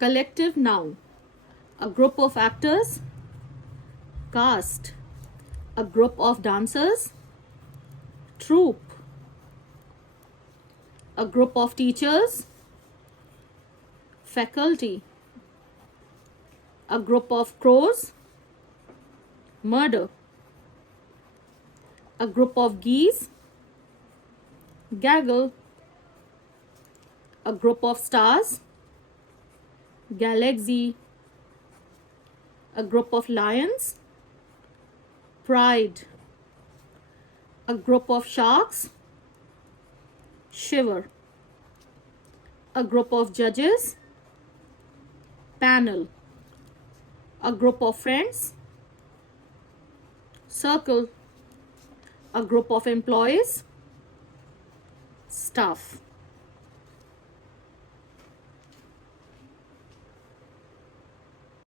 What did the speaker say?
Collective noun. A group of actors. Cast. A group of dancers. Troupe. A group of teachers. Faculty. A group of crows. Murder. A group of geese. Gaggle. A group of stars. Galaxy. A group of lions. Pride. A group of sharks. Shiver. A group of judges. Panel. A group of friends. Circle. A group of employees. Staff.